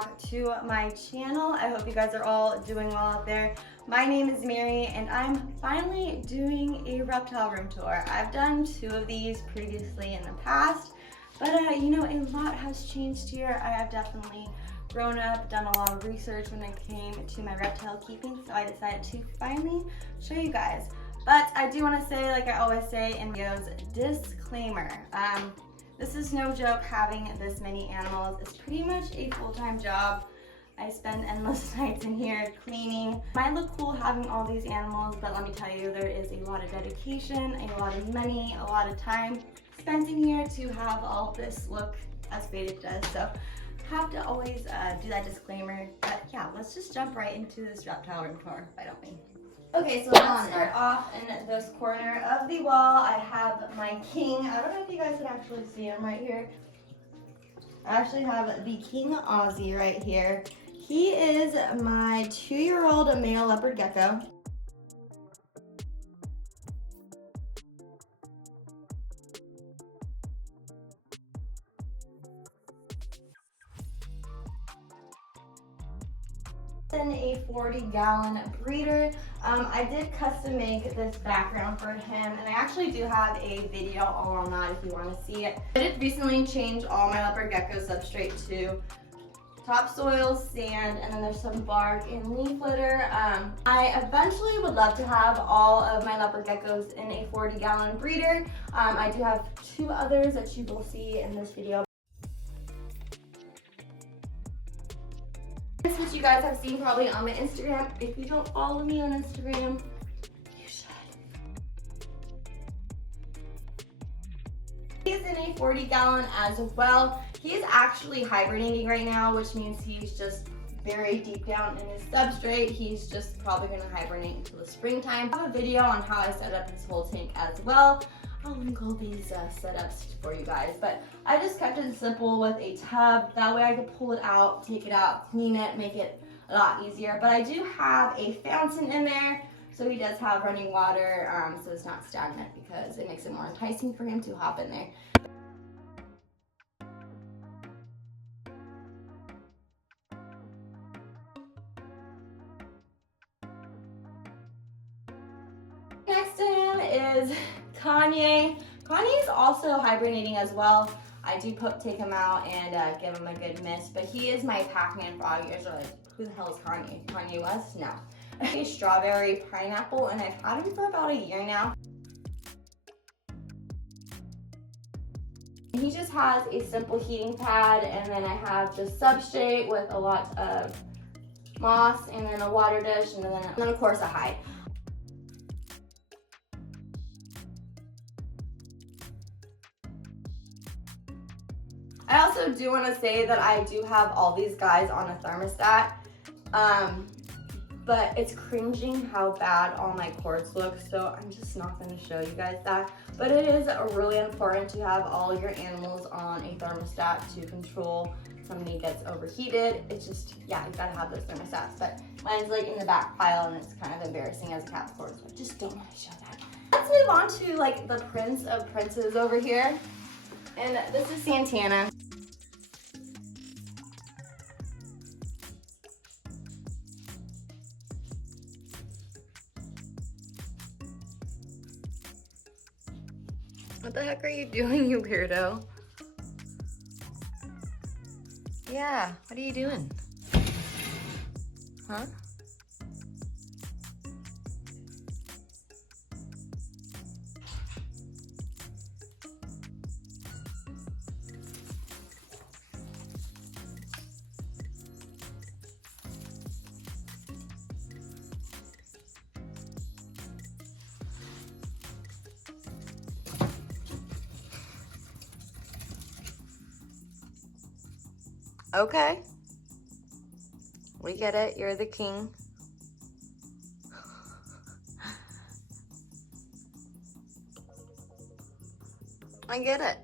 back to my channel. I hope you guys are all doing well out there. My name is Mary and I'm finally doing a reptile room tour. I've done 2 of these previously in the past, but you know, a lot has changed here. I have definitely grown up, done a lot of research when it came to my reptile keeping, so I decided to finally show you guys. But I do want to say, like I always say in videos, disclaimer. This is no joke having this many animals. It's pretty much a full-time job. I spend endless nights in here cleaning. It might look cool having all these animals, but let me tell you, there is a lot of dedication, a lot of money, a lot of time spent in here to have all of this look as great as it does. So have to always do that disclaimer. But yeah, let's just jump right into this reptile room tour, why don't we? Okay, so let's start off in this corner of the wall. I have my king. I don't know if you guys can actually see him right here. I actually have the King Aussie right here. He is my 2-year-old male leopard gecko. In a 40-gallon breeder. I did custom make this background for him, and I actually do have a video all on that if you want to see it. I did recently change all my leopard gecko substrate to topsoil, sand, and then there's some bark and leaf litter. I eventually would love to have all of my leopard geckos in a 40-gallon breeder. I do have 2 others that you will see in this video. Which you guys have seen probably on my Instagram. If you don't follow me on Instagram, you should. He's in a 40-gallon as well. He's actually hibernating right now, which means he's just very deep down in his substrate. He's just probably going to hibernate until the springtime. I have a video on how I set up his whole tank as well. I'll link all these setups for you guys, but I just kept it simple with a tub. That way I could pull it out, take it out, clean it, make it a lot easier. But I do have a fountain in there, so he does have running water, so it's not stagnant, because it makes it more enticing for him to hop in there. Next to him is Kanye. Kanye's also hibernating as well. I do take him out and give him a good mist, but he is my Pac-Man frog. You guys are like, who the hell is Kanye? Kanye West? No. A strawberry pineapple, and I've had him for about a year now. He just has a simple heating pad, and then I have just substrate with a lot of moss, and then a water dish, and then of course a hide. I also do want to say that I do have all these guys on a thermostat, but it's cringing how bad all my cords look, so I'm just not going to show you guys that. But it is really important to have all your animals on a thermostat to control if somebody gets overheated. It's just, yeah, you gotta have those thermostats, but mine's like in the back pile and it's kind of embarrassing as a cat, of course, so I just don't want to show that. Let's move on to like the prince of princes over here. And this is Santana. What the heck are you doing, you weirdo? Yeah, what are you doing? Huh? Okay. We get it. You're the king. I get it.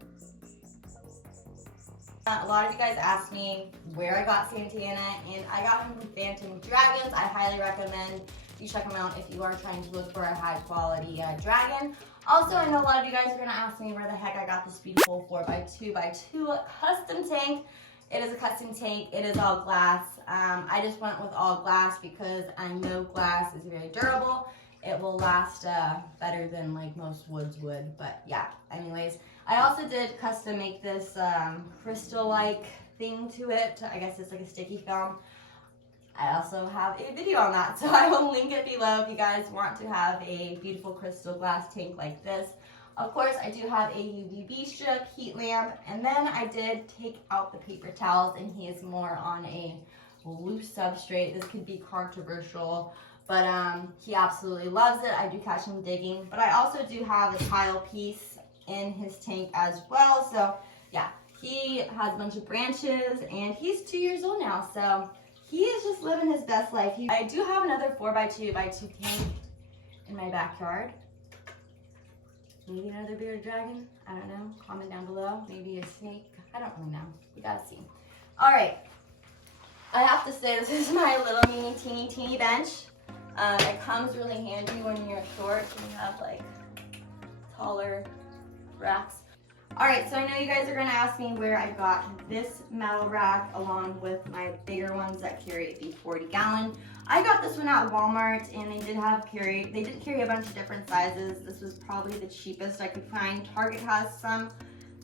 A lot of you guys asked me where I got Santana, and I got him from Phantom Dragons. I highly recommend you check them out if you are trying to look for a high quality dragon. Also, I know a lot of you guys are going to ask me where the heck I got this beautiful 4x2x2 custom tank. It is a custom tank. It is all glass. I just went with all glass because I know glass is very durable. It will last better than like most woods would. But yeah, anyways, I also did custom make this crystal-like thing to it. I guess it's like a sticky film. I also have a video on that, so I will link it below if you guys want to have a beautiful crystal glass tank like this. Of course, I do have a UVB strip, heat lamp, and then I did take out the paper towels, and he is more on a loose substrate. This could be controversial, but he absolutely loves it. I do catch him digging, but I also do have a tile piece in his tank as well. So yeah, he has a bunch of branches, and he's 2 years old now, so he is just living his best life. I do have another 4x2x2 tank in my backyard. Maybe another bearded dragon. I don't know. Comment down below. Maybe a snake. I don't really know. We gotta see. All right. I have to say this is my little teeny bench. It comes really handy when you're short and you have like taller racks. All right, so I know you guys are gonna ask me where I got this metal rack along with my bigger ones that carry the 40-gallon. I got this one at Walmart, and they did carry a bunch of different sizes. This was probably the cheapest I could find. Target has some,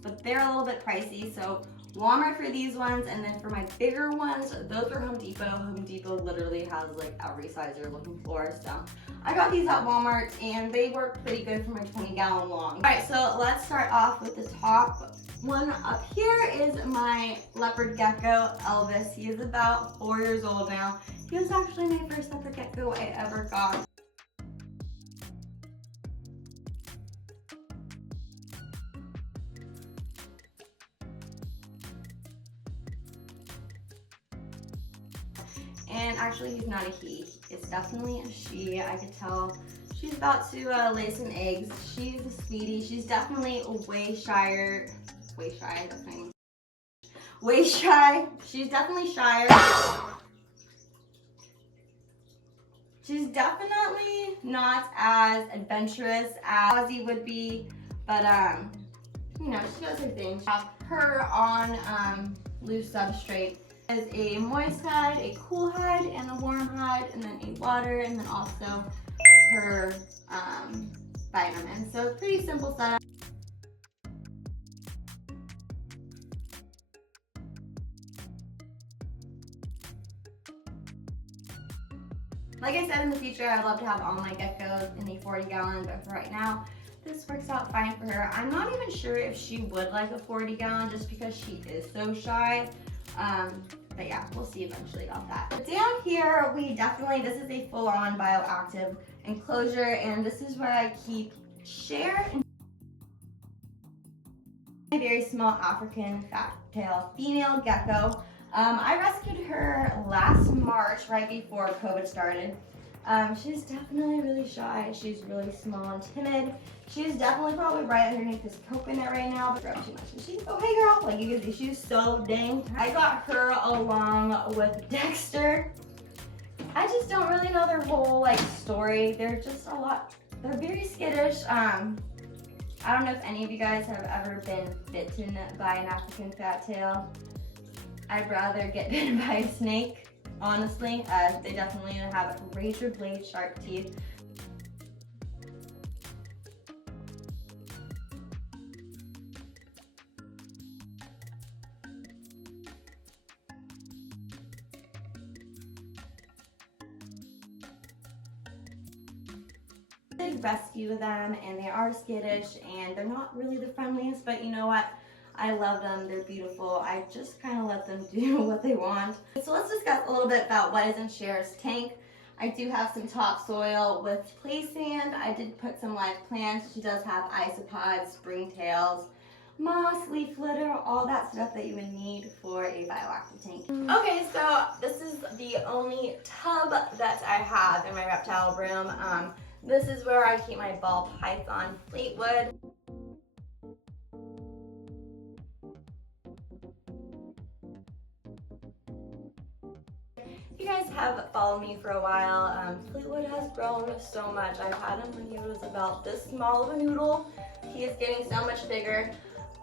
but they're a little bit pricey. So Walmart for these ones, and then for my bigger ones, those were Home Depot. Home Depot literally has like every size you're looking for. So I got these at Walmart, and they work pretty good for my 20-gallon long. All right, so let's start off with the top one. Up here is my Leopard Gecko, Elvis. He is about 4 years old now. He was actually my first Leopard Gecko I ever got. And actually, he's not a he. It's definitely a she. I could tell she's about to lay some eggs. She's a sweetie. She's definitely way shyer. Way shy. That's my name. Way shy. She's definitely shyer. She's definitely not as adventurous as Ozzy would be, but you know, she does her thing. I have her on loose substrate. There's a moist hide, a cool hide, and a warm hide, and then a water, and then also her vitamin. So pretty simple setup. Like I said, in the future, I'd love to have all my geckos in the 40-gallon, but for right now, this works out fine for her. I'm not even sure if she would like a 40-gallon just because she is so shy. But yeah, we'll see eventually about that. But down here, this is a full-on bioactive enclosure, and this is where I keep Cher and a very small African fat-tailed female gecko. I rescued her last March, right before COVID started. She's definitely really shy. She's really small and timid. She's definitely probably right underneath this coconut right now, but grab too much. And she's, oh hey girl, like you can see, she's so dang. I got her along with Dexter. I just don't really know their whole like story. They're just they're very skittish. I don't know if any of you guys have ever been bitten by an African fat tail. I'd rather get bitten by a snake, honestly. They definitely have razor blade sharp teeth. I did rescue them, and they are skittish, and they're not really the friendliest, but you know what? I love them, they're beautiful. I just kind of let them do what they want. So let's discuss a little bit about what is in Cher's tank. I do have some topsoil with play sand. I did put some live plants. She does have isopods, springtails, moss, leaf litter, all that stuff that you would need for a bioactive tank. Okay, so this is the only tub that I have in my reptile room. This is where I keep my ball python Fleetwood. If you guys have followed me for a while, Fleetwood has grown so much. I've had him when he was about this small of a noodle. He is getting so much bigger.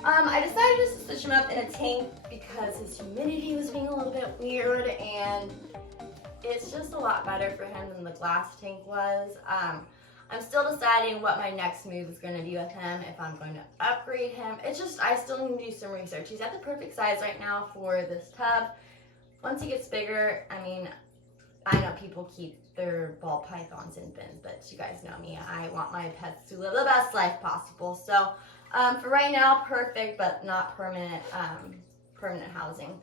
I decided just to switch him up in a tank because his humidity was being a little bit weird, and it's just a lot better for him than the glass tank was. I'm still deciding what my next move is going to be with him, if I'm going to upgrade him. It's just, I still need to do some research. He's at the perfect size right now for this tub. Once he gets bigger, I mean, I know people keep their ball pythons in bins, but you guys know me. I want my pets to live the best life possible. So for right now, perfect, but not permanent, permanent housing.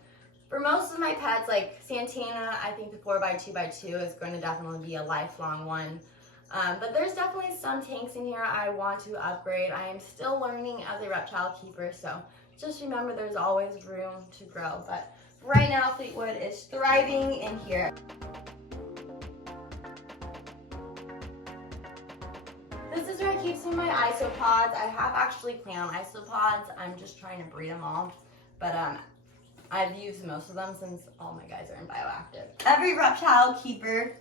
For most of my pets, like Santana, I think the 4x2x2 is going to definitely be a lifelong one. But there's definitely some tanks in here I want to upgrade. I am still learning as a reptile keeper, so just remember there's always room to grow. But right now, Fleetwood is thriving in here. This is where I keep some of my isopods. I have actually planned on isopods. I'm just trying to breed them all. But I've used most of them since all my guys are in bioactive. Every reptile keeper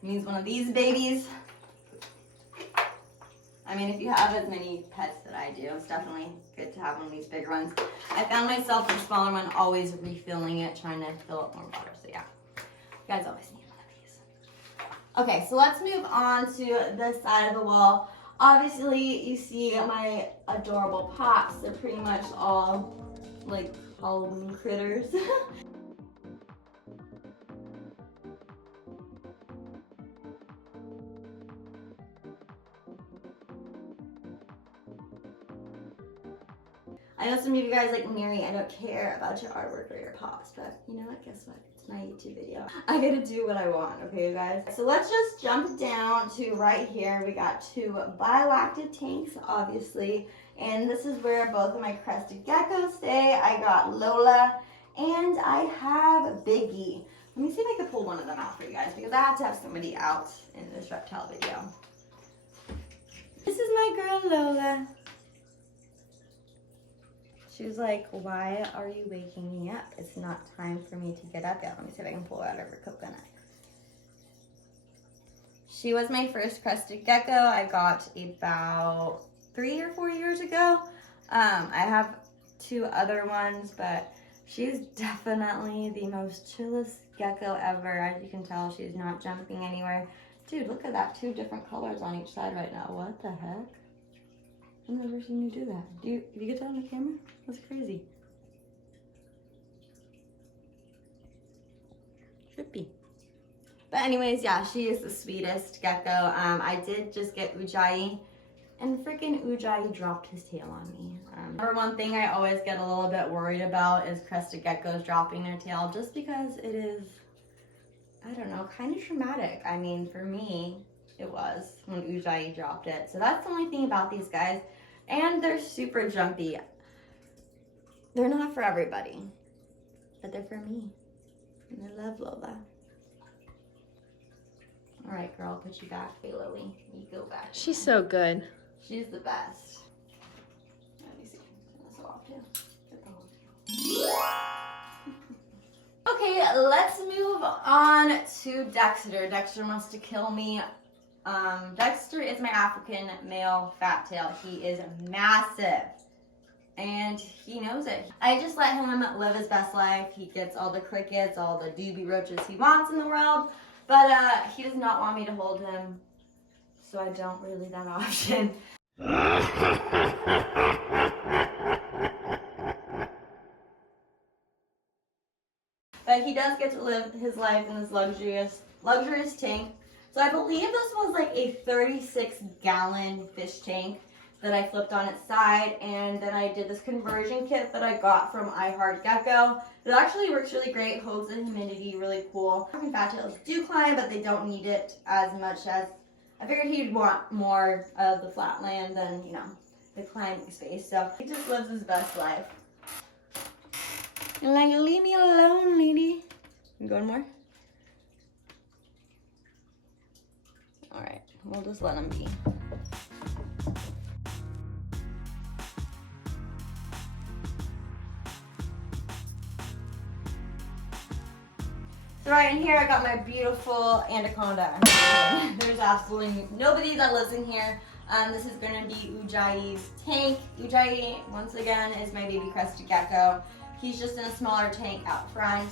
needs one of these babies. I mean, if you have as many pets that I do, it's definitely good to have one of these bigger ones. I found myself with the smaller one always refilling it, trying to fill up more water. So yeah, you guys always need one of these. Okay, so let's move on to this side of the wall. Obviously, you see my adorable pops. They're pretty much all like Halloween critters. I know some of you guys like Mary, I don't care about your artwork or your pops, but you know what, guess what? It's my YouTube video. I gotta do what I want, okay you guys? So let's just jump down to right here. We got two bioactive tanks, obviously, and this is where both of my Crested Geckos stay. I got Lola, and I have Biggie. Let me see if I can pull one of them out for you guys, because I have to have somebody out in this reptile video. This is my girl Lola. She was like, why are you waking me up? It's not time for me to get up yet. Let me see if I can pull her out of her coconut. She was my first Crested Gecko. I got about 3 or 4 years ago. I have 2 other ones, but she's definitely the most chillest gecko ever. As you can tell, she's not jumping anywhere. Dude, look at that. 2 different colors on each side right now. What the heck? I've never seen you do that. If you get that on the camera? That's crazy. Trippy. But anyways, yeah, she is the sweetest gecko. I did just get Ujjayi, and freaking Ujjayi dropped his tail on me. Number one thing I always get a little bit worried about is Crested Geckos dropping their tail, just because it is, I don't know, kind of traumatic. I mean, for me, it was when Ujjayi dropped it. So that's the only thing about these guys. And they're super jumpy. They're not for everybody, but they're for me. And I love Lola. All right, girl, put you back. Hey, Lily, you go back. She's so good. She's the best. Let me see. Turn this off too. Get the whole Okay, let's move on to Dexter. Dexter wants to kill me. Dexter is my African male fat tail. He is massive, and he knows it. I just let him live his best life. He gets all the crickets, all the doobie roaches he wants in the world, but he does not want me to hold him, so I don't really that often. But he does get to live his life in this luxurious tank. So I believe this was like a 36-gallon fish tank that I flipped on its side, and then I did this conversion kit that I got from I Heart Gecko. It actually works really great, holds the humidity really cool. African fat tails do climb, but they don't need it as much as, I figured he'd want more of the flat land than, you know, the climbing space. So he just lives his best life. You're like, leave me alone, lady. You going more? All right, we'll just let him be. So right in here, I got my beautiful Anaconda. There's absolutely nobody that lives in here. This is going to be Ujjayi's tank. Ujjayi, once again, is my baby Crested Gecko. He's just in a smaller tank out front.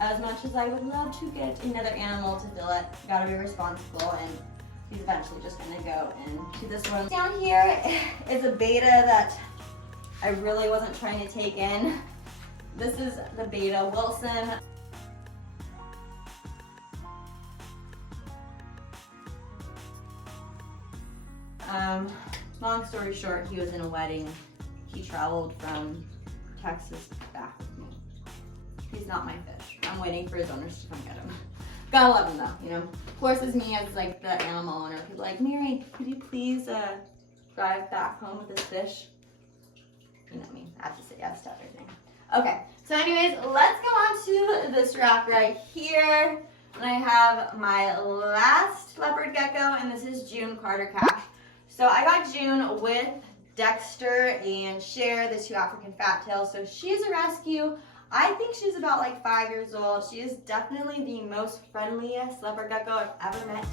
As much as I would love to get another animal to fill it, gotta be responsible, and he's eventually just gonna go into this one. Down here is a beta that I really wasn't trying to take in. This is the beta Wilson. Long story short, he was in a wedding. He traveled from Texas back with me. He's not my fish. I'm waiting for his owners to come get him. Gotta love him though, you know. Of course, as me as like the animal owner, people are like, Mary, could you please drive back home with this fish? You know me, I have to say yes to everything. Okay, so anyways, let's go on to this rack right here. And I have my last leopard gecko, and this is June Carter Cash. So I got June with Dexter and Cher, the two African fat tails. So she's a rescue. I think she's about like 5 years old. She is definitely the most friendliest leopard gecko I've ever met.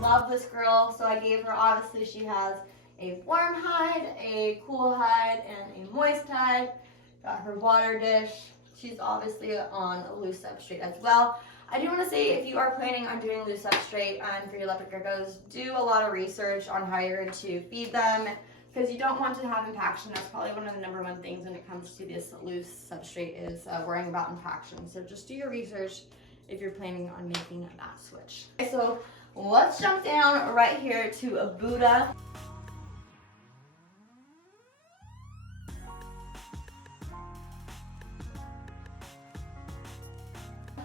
Love this girl, so I gave her, obviously she has a warm hide, a cool hide, and a moist hide. Got her water dish. She's obviously on a loose substrate as well. I do want to say, if you are planning on doing loose substrate for your leopard geckos, do a lot of research on how you're going to feed them, because you don't want to have impaction. That's probably one of the #1 things when it comes to this loose substrate is worrying about impaction. So just do your research if you're planning on making that switch. Okay, so let's jump down right here to a Buddha.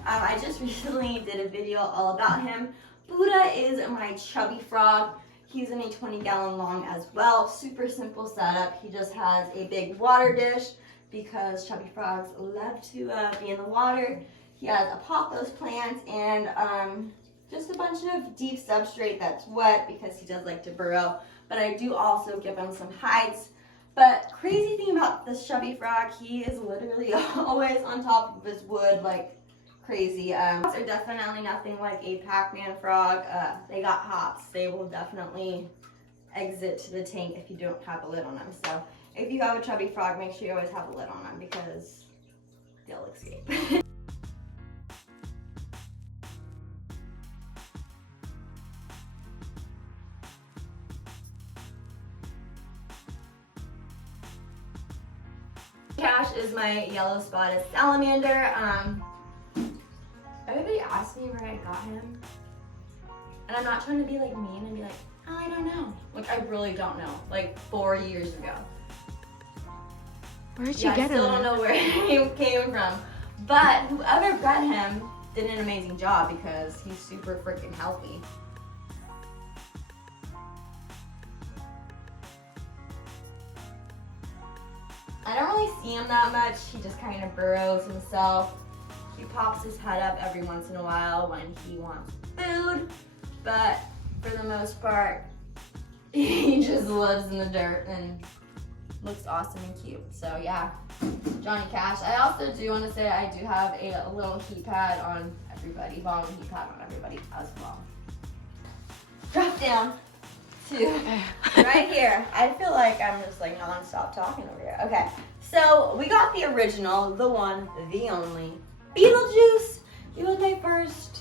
I just recently did a video all about him. Buddha is my chubby frog. He's in a 20-gallon long as well. Super simple setup. He just has a big water dish because chubby frogs love to be in the water. He has a pothos plant and just a bunch of deep substrate that's wet because he does like to burrow. But I do also give him some hides. But crazy thing about this chubby frog, he is literally always on top of his wood, like crazy. They're definitely nothing like a Pac-Man frog. They got hops. They will definitely exit to the tank if you don't have a lid on them. So if you have a chubby frog, make sure you always have a lid on them because they'll escape. Cash is my yellow spotted salamander. Everybody asks me where I got him, and I'm not trying to be like mean and be like, oh, I don't know. Like, I really don't know. Like 4 years ago. Where'd you get him? I still don't know where he came from. But whoever bred him did an amazing job because he's super freaking healthy. I don't really see him that much. He just kind of burrows himself. He pops his head up every once in a while when he wants food, but for the most part, he just lives in the dirt and looks awesome and cute. So yeah, Johnny Cash. I also do want to say I do have a little heat pad on everybody, volume heat pad on everybody as well. Drop down to right here. I feel like I'm just like non-stop talking over here. Okay, so we got the original, the one, the only, Beetlejuice. He was my first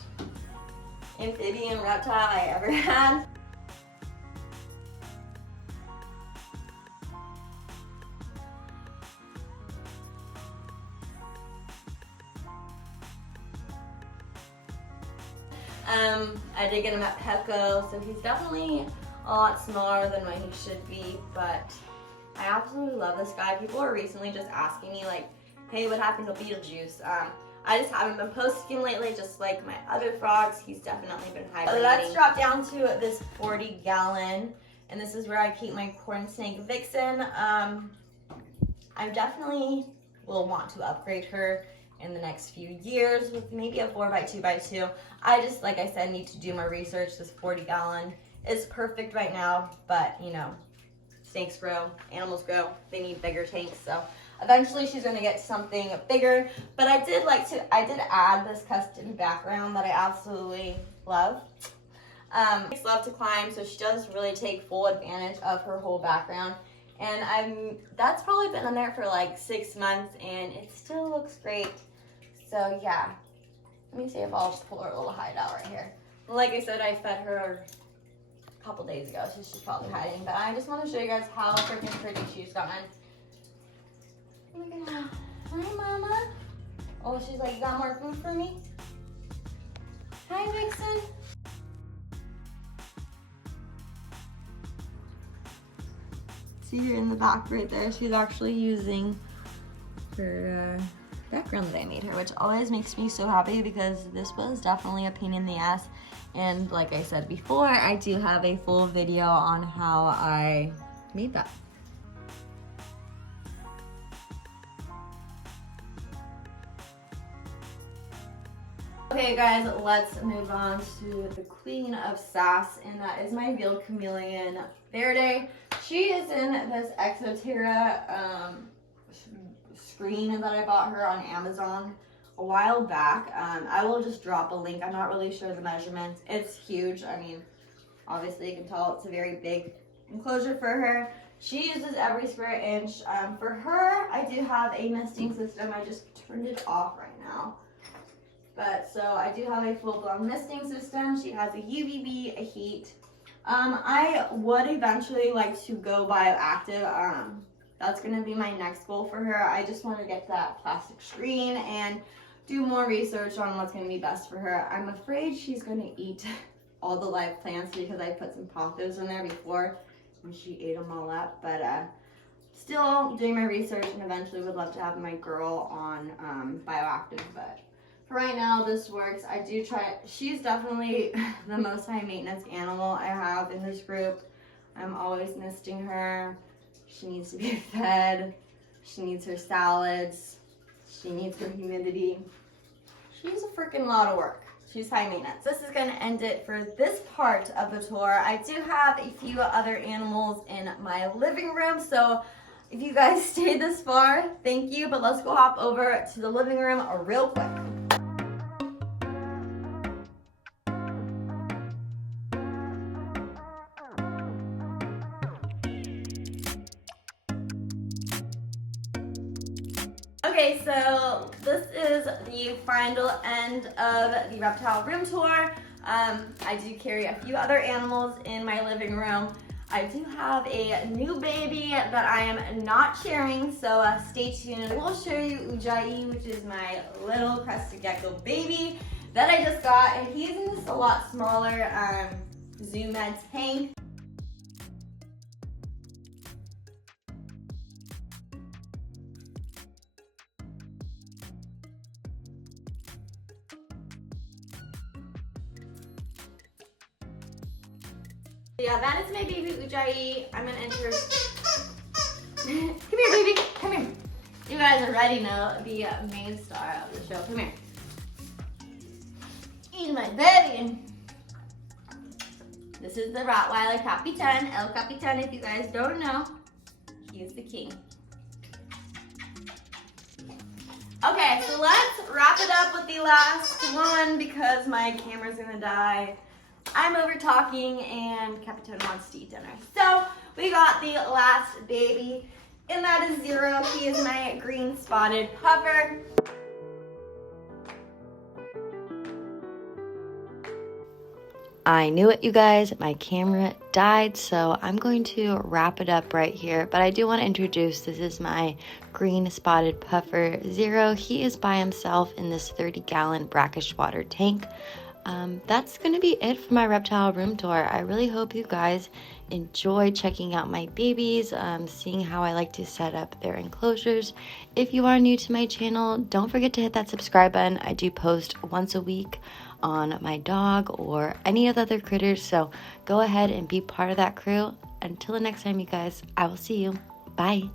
amphibian reptile I ever had. I did get him at Petco, so he's definitely a lot smaller than what he should be, but I absolutely love this guy. People are recently just asking me like, hey, what happened to Beetlejuice? I just haven't been posting him lately, just like my other frogs. He's definitely been hibernating. Let's drop down to this 40-gallon, and this is where I keep my corn snake vixen. I definitely will want to upgrade her in the next few years with maybe a 4x2x2. I just, like I said, need to do my research. This 40-gallon is perfect right now, but you know, snakes grow, animals grow, they need bigger tanks. So eventually she's gonna get something bigger. But I did add this custom background that I absolutely love. Snakes love to climb, so she does really take full advantage of her whole background. And that's probably been on there for like 6 months and it still looks great. So yeah, let me see if I'll just pull her little hideout right here. Like I said, I fed her a couple days ago, so she's probably hiding. But I just want to show you guys how freaking pretty she's gotten. Oh my God. Hi, Mama. Oh, she's like, you got more food for me? Hi, Vixen. See her in the back right there. She's actually using her background that I made her, which always makes me so happy because this was definitely a pain in the ass. And like I said before, I do have a full video on how I made that. Okay guys, let's move on to the queen of sass, and that is my veiled chameleon Verde. She is in this Exoterra screen that I bought her on Amazon a while back. I will just drop a link. I'm not really sure the measurements. It's huge. I mean, obviously you can tell it's a very big enclosure for her. She uses every square inch. For her, I do have a misting system. I just turned it off right now. But so I do have a full-blown misting system. She has a UVB, a heat. I would eventually like to go bioactive. That's gonna be my next goal for her. I just want to get that plastic screen and do more research on what's gonna be best for her. I'm afraid she's gonna eat all the live plants because I put some pothos in there before and she ate them all up. But still doing my research and eventually would love to have my girl on bioactive. But for right now, this works. I do try. She's definitely the most high maintenance animal I have in this group. I'm always misting her. She needs to be fed. She needs her salads. She needs her humidity. She's a freaking lot of work. She's high maintenance. This is going to end it for this part of the tour. I do have a few other animals in my living room, so if you guys stayed this far, thank you. But let's go hop over to the living room real quick. Okay, so this is the final end of the reptile room tour. I do carry a few other animals in my living room. I do have a new baby that I am not sharing, so stay tuned. I will show you Ujjayi, which is my little Crested Gecko baby that I just got, and he's in this a lot smaller Zoo Med tank. Yeah, that is my baby Ujjayi. I'm gonna enter. Come here, baby. Come here. You guys already know the main star of the show. Come here. He's my baby. This is the Rottweiler Capitan, El Capitan. If you guys don't know, he is the king. Okay, so let's wrap it up with the last one because my camera's gonna die. I'm over talking and Capitan wants to eat dinner. So we got the last baby, and that is Zero. He is my green spotted puffer. I knew it, you guys. My camera died, so I'm going to wrap it up right here. But I do want to introduce, this is my green spotted puffer, Zero. He is by himself in this 30-gallon brackish water tank. That's going to be it for my reptile room tour. I really hope you guys enjoy checking out my babies, seeing how I like to set up their enclosures. If you are new to my channel, don't forget to hit that subscribe button. I do post once a week on my dog or any of the other critters, so go ahead and be part of that crew. Until the next time, you guys, I will see you. Bye.